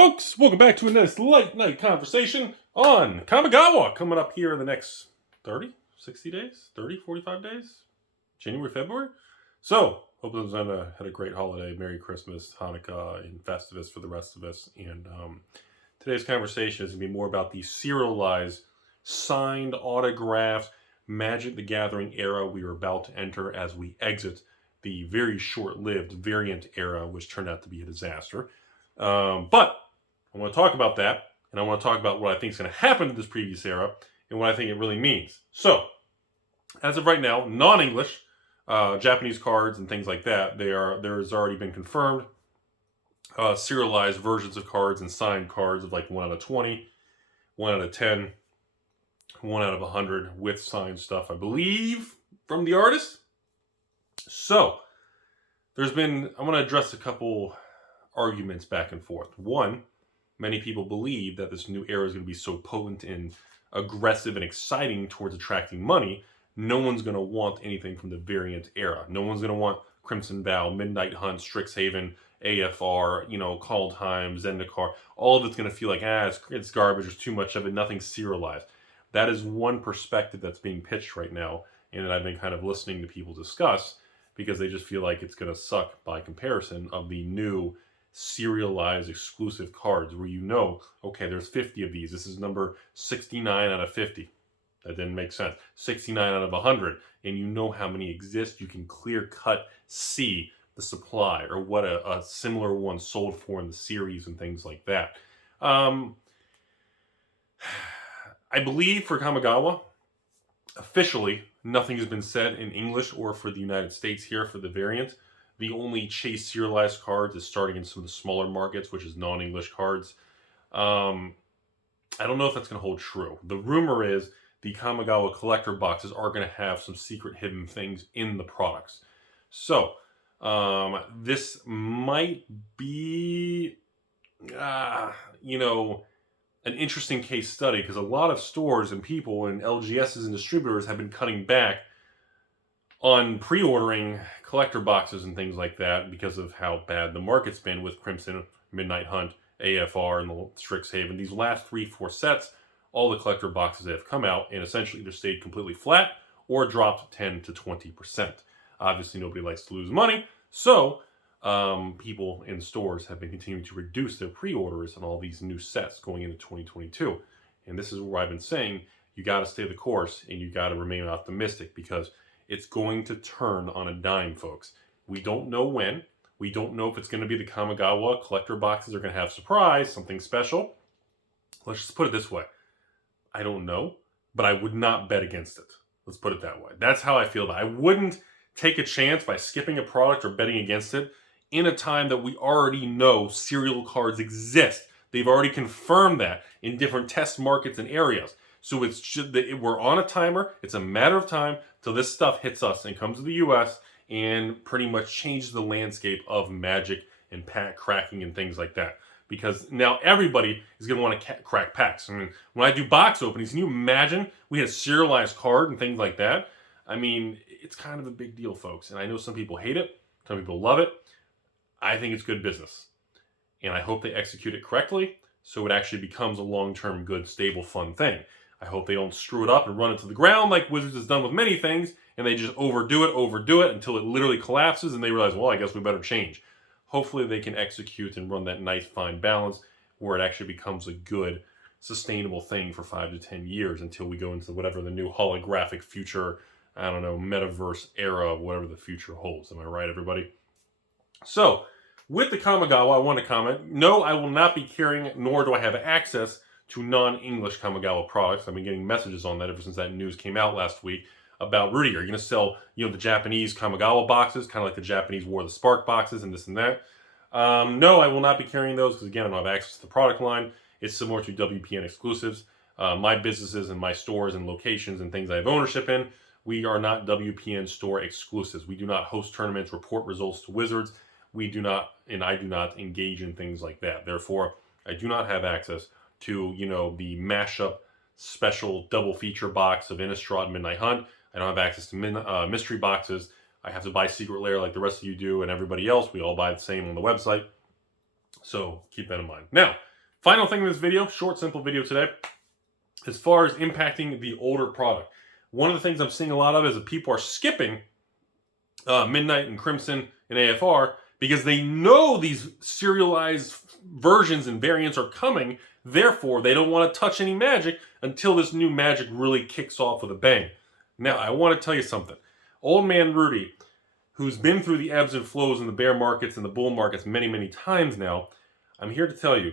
folks? Welcome back to a nice late night conversation on Kamigawa. Coming up here in the next 30, 60 days, 30, 45 days, January, February. So, hope everyone's had a great holiday. Merry Christmas, Hanukkah, and Festivus for the rest of us. And today's conversation is going to be more about the serialized, signed, autographed Magic the Gathering era we are about to enter as we exit the very short-lived variant era, which turned out to be a disaster. But I want to talk about that, and I want to talk about what I think is going to happen to this previous era and what I think it really means. So, as of right now, non-English, Japanese cards and things like that, there has already been confirmed serialized versions of cards and signed cards of like 1 out of 20, 1 out of 10, 1 out of 100 with signed stuff, I believe, from the artist. So, I want to address a couple arguments back and forth. One, many people believe that this new era is going to be so potent and aggressive and exciting towards attracting money, no one's going to want anything from the variant era. No one's going to want Crimson Vow, Midnight Hunt, Strixhaven, AFR, Call Time, Zendikar. All of it's going to feel like, it's garbage, there's too much of it, nothing's serialized. That is one perspective that's being pitched right now, and that I've been kind of listening to people discuss, because they just feel like it's going to suck by comparison of the new serialized exclusive cards where okay, there's 50 of these. This is number 69 out of 50. That didn't make sense. 69 out of 100. And you know how many exist. You can clear cut see the supply or what a similar one sold for in the series and things like that. I believe for Kamigawa, officially, nothing has been said in English or for the United States here for the variant. The only chase serialized cards is starting in some of the smaller markets, which is non-English cards. I don't know if that's going to hold true. The rumor is the Kamigawa collector boxes are going to have some secret hidden things in the products. So, this might be, an interesting case study, because a lot of stores and people and LGSs and distributors have been cutting back on pre-ordering collector boxes and things like that because of how bad the market's been with Crimson, Midnight Hunt, AFR, and the Strixhaven. These last 3-4 sets, all the collector boxes that have come out and essentially either stayed completely flat or dropped 10 to 20%. Obviously, nobody likes to lose money, so people in stores have been continuing to reduce their pre-orders on all these new sets going into 2022. And this is where I've been saying you got to stay the course and you got to remain optimistic, because it's going to turn on a dime, folks. We don't know when. We don't know if it's going to be the Kamigawa collector boxes are going to have surprise, something special. Let's just put it this way. I don't know, but I would not bet against it. Let's put it that way. That's how I feel about it. I wouldn't take a chance by skipping a product or betting against it in a time that we already know serial cards exist. They've already confirmed that in different test markets and areas. So we're on a timer. It's a matter of time till this stuff hits us and comes to the U.S. and pretty much changes the landscape of Magic and pack cracking and things like that. Because now everybody is going to want to crack packs. I mean, when I do box openings, can you imagine we had a serialized card and things like that? I mean, it's kind of a big deal, folks. And I know some people hate it. Some people love it. I think it's good business. And I hope they execute it correctly so it actually becomes a long-term, good, stable, fun thing. I hope they don't screw it up and run it to the ground like Wizards has done with many things, and they just overdo it until it literally collapses and they realize, well, I guess we better change. Hopefully they can execute and run that nice, fine balance where it actually becomes a good, sustainable thing for 5 to 10 years until we go into whatever the new holographic future, metaverse era, whatever the future holds. Am I right, everybody? So, with the Kamigawa, I want to comment, no, I will not be carrying, nor do I have access to non-English Kamigawa products. I've been getting messages on that ever since that news came out last week about, Rudy, are you going to sell, the Japanese Kamigawa boxes, kind of like the Japanese War of the Spark boxes and this and that? No, I will not be carrying those because, again, I don't have access to the product line. It's similar to WPN exclusives. My businesses and my stores and locations and things I have ownership in, we are not WPN store exclusives. We do not host tournaments, report results to Wizards. We do not, and I do not engage in things like that. Therefore, I do not have access to, the mashup special double feature box of Innistrad and Midnight Hunt. I don't have access to mystery boxes. I have to buy Secret Lair like the rest of you do and everybody else. We all buy the same on the website. So keep that in mind. Now, Final thing in this video, short, simple video today, as far as impacting the older product. One of the things I'm seeing a lot of is that people are skipping Midnight and Crimson and AFR because they know these serialized versions and variants are coming. Therefore, they don't want to touch any Magic until this new Magic really kicks off with a bang. Now, I want to tell you something. Old man Rudy, who's been through the ebbs and flows in the bear markets and the bull markets many, many times now, I'm here to tell you,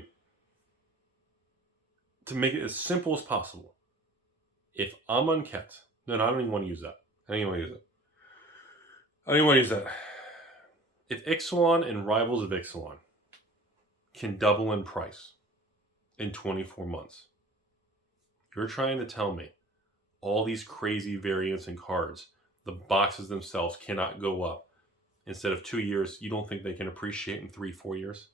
to make it as simple as possible, if Amonkhet, no, I don't even want to use that. I don't even want to use it. I don't even want to use that. If Ixalan and Rivals of Ixalan can double in price in 24 months, you're trying to tell me all these crazy variants and cards, the boxes themselves cannot go up. Instead of 2 years, you don't think they can appreciate in 3-4 years?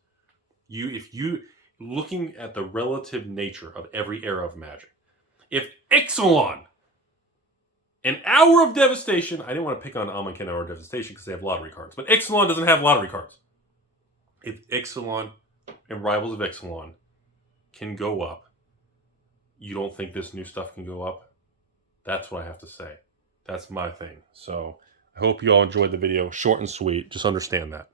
If you looking at the relative nature of every era of Magic, if Ixalan, an Hour of Devastation, I didn't want to pick on Amonkhet Hour of Devastation because they have lottery cards, but Ixalan doesn't have lottery cards. If Ixalan and Rivals of Ixalan can go up, you don't think this new stuff can go up? That's what I have to say. That's my thing. So I hope you all enjoyed the video. Short and sweet. Just understand that.